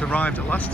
it's arrived at last.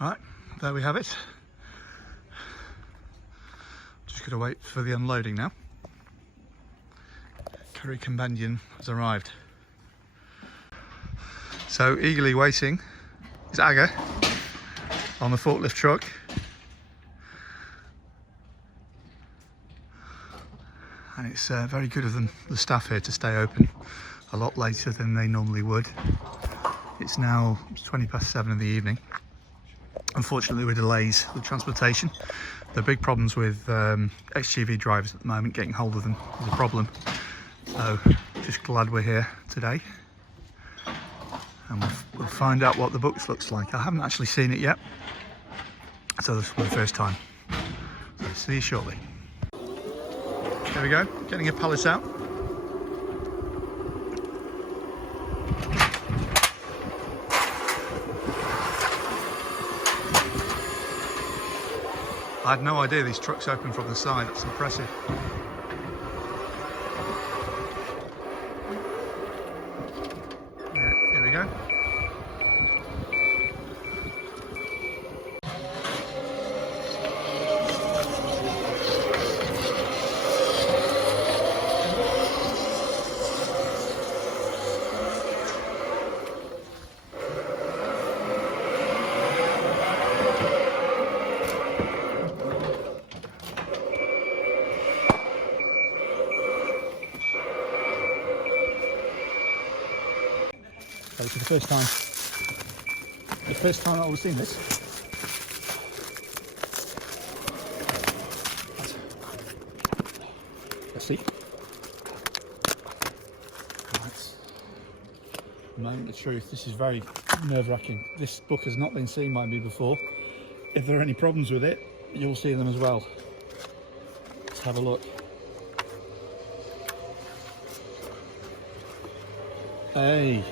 Right, there we have it. Just got to wait for the unloading now. Compendium has arrived. So eagerly waiting is Aga on the forklift truck. And it's very good of them, the staff here, to stay open a lot later than they normally would. It's now 7:20 in the evening. Unfortunately, with delays with transportation, there are big problems with HGV drivers at the moment. Getting hold of them is a problem. So, just glad we're here today. And we'll find out what the books looks like. I haven't actually seen it yet, so this will be the first time. So, see you shortly. There we go, getting a pallet out. I had no idea these trucks open from the side. That's impressive. Here we go. So for the first time I've seen this. Let's see. Right. Moment of truth. This is very nerve-wracking. This book has not been seen by me before. If there are any problems with it, you'll see them as well. Let's have a look. Hey.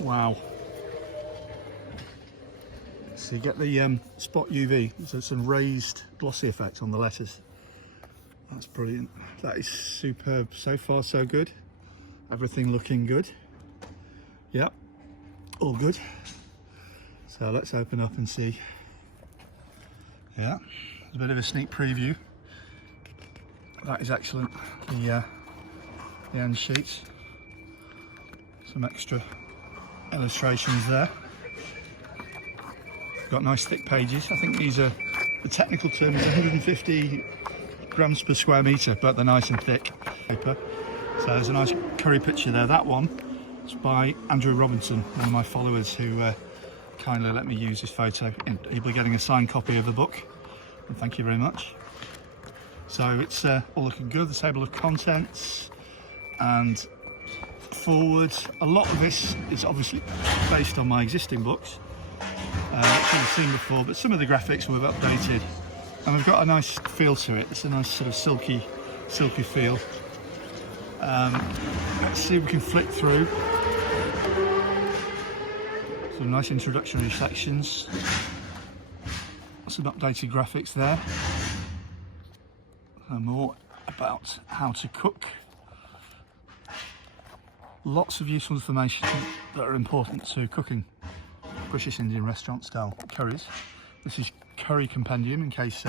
Wow. So you get the spot UV, so some raised glossy effect on the letters. That's brilliant. That is superb. So far so good. Everything looking good. Yep, all good. So let's open up and see. Yeah, a bit of a sneak preview. That is excellent. The end sheets. Some extra illustrations there. Got nice thick pages. I think these are, the technical term is 150 grams per square metre, but they're nice and thick paper. So there's a nice curry picture there. That one is by Andrew Robinson, one of my followers, who kindly let me use this photo. And he'll be getting a signed copy of the book, and thank you very much. So it's all looking good. The table of contents and forward. A lot of this is obviously based on my existing books, which you've seen before, but some of the graphics we've updated, and we've got a nice feel to it. It's a nice sort of silky feel. Let's see if we can flick through. Some nice introductory sections. Some updated graphics there. And more about how to cook. Lots of useful information that are important to cooking British Indian restaurant style curries. This is Curry Compendium, in case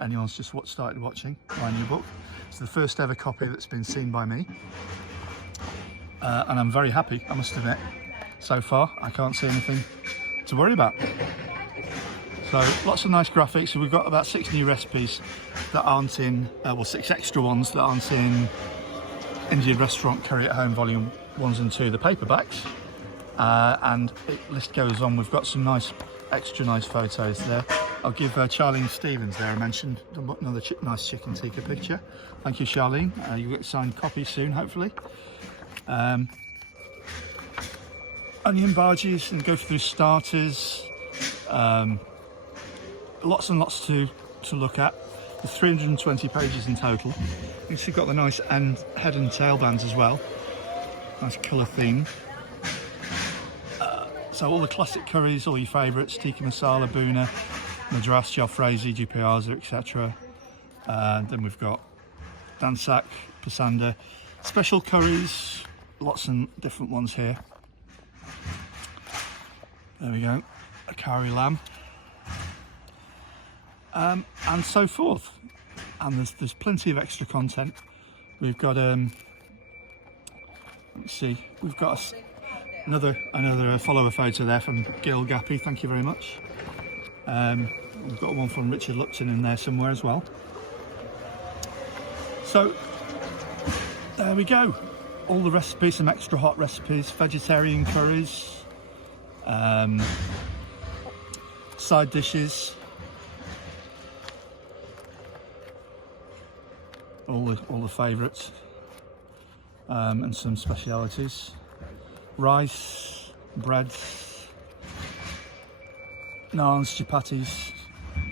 anyone's just started watching my new book. It's the first ever copy that's been seen by me, and I'm very happy, I must admit. So far I can't see anything to worry about. So lots of nice graphics. So we've got about 6 new recipes that aren't in, well, 6 extra ones that aren't in Indian Restaurant Curry at Home Volume ones and two of the paperbacks. And the list goes on. We've got some nice, extra nice photos there. I'll give Charlene Stevens there, I mentioned, another nice chicken tikka picture. Thank you, Charlene. You'll get a signed copy soon, hopefully. Onion bhajis, and go through starters. Lots and lots to look at. There's 320 pages in total. You've got the nice head and tail bands as well. Nice colour theme. So all the classic curries, all your favourites: tikka masala, bhuna, madras, jalfrezi, GPRs, etc. Then we've got dansak, pasanda, special curries, lots and different ones here. There we go, a curry lamb, and so forth. And there's plenty of extra content. We've got let's see, we've got another follower photo there from Gil Gappy. Thank you very much. We've got one from Richard Lupton in there somewhere as well. So there we go. All the recipes, some extra hot recipes, vegetarian curries, side dishes, all the favourites, and some specialities: rice, breads, naans, chapatis,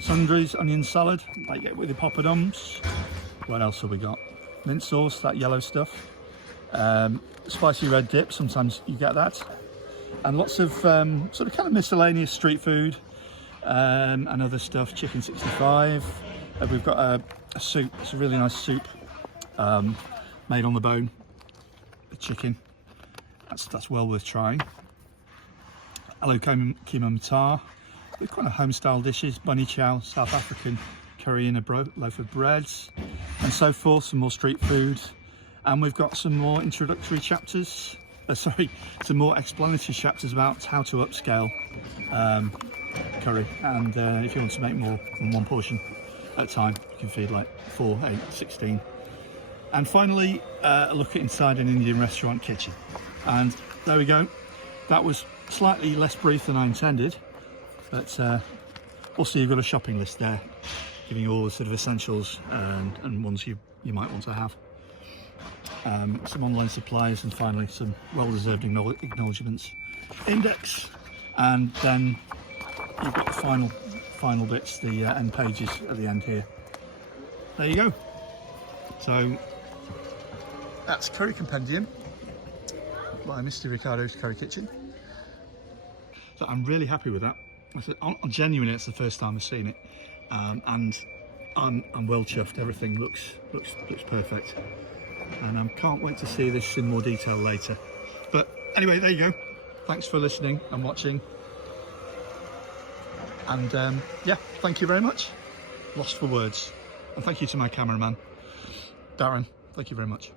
sundries, onion salad, like you get with the poppadoms. What else have we got? Mint sauce, that yellow stuff. Spicy red dip, sometimes you get that. And lots of sort of kind of miscellaneous street food, and other stuff. Chicken 65. We've got a soup. It's a really nice soup, made on the bone. The chicken. That's well worth trying. Hello kima matar. They're kind of home style dishes. Bunny chow, South African curry in a loaf of breads, and so forth. Some more street food. And we've got some more introductory chapters, some more explanatory chapters about how to upscale curry. And if you want to make more than one portion at a time, you can feed like 4, 8, 16. And finally, a look at inside an Indian restaurant kitchen. And there we go. That was slightly less brief than I intended, but also you've got a shopping list there, giving you all the sort of essentials and ones you might want to have. Some online supplies, and finally some well-deserved acknowledgements. Index, and then you've got the final bits, the end pages at the end here. There you go. So that's Curry Compendium by Misty Ricardo's Curry Kitchen. So I'm really happy with that. I'm genuinely, it's the first time I've seen it, and I'm well chuffed. Everything looks perfect. And I can't wait to see this in more detail later. But anyway, there you go. Thanks for listening and watching. And yeah, thank you very much. Lost for words. And thank you to my cameraman, Darren. Thank you very much.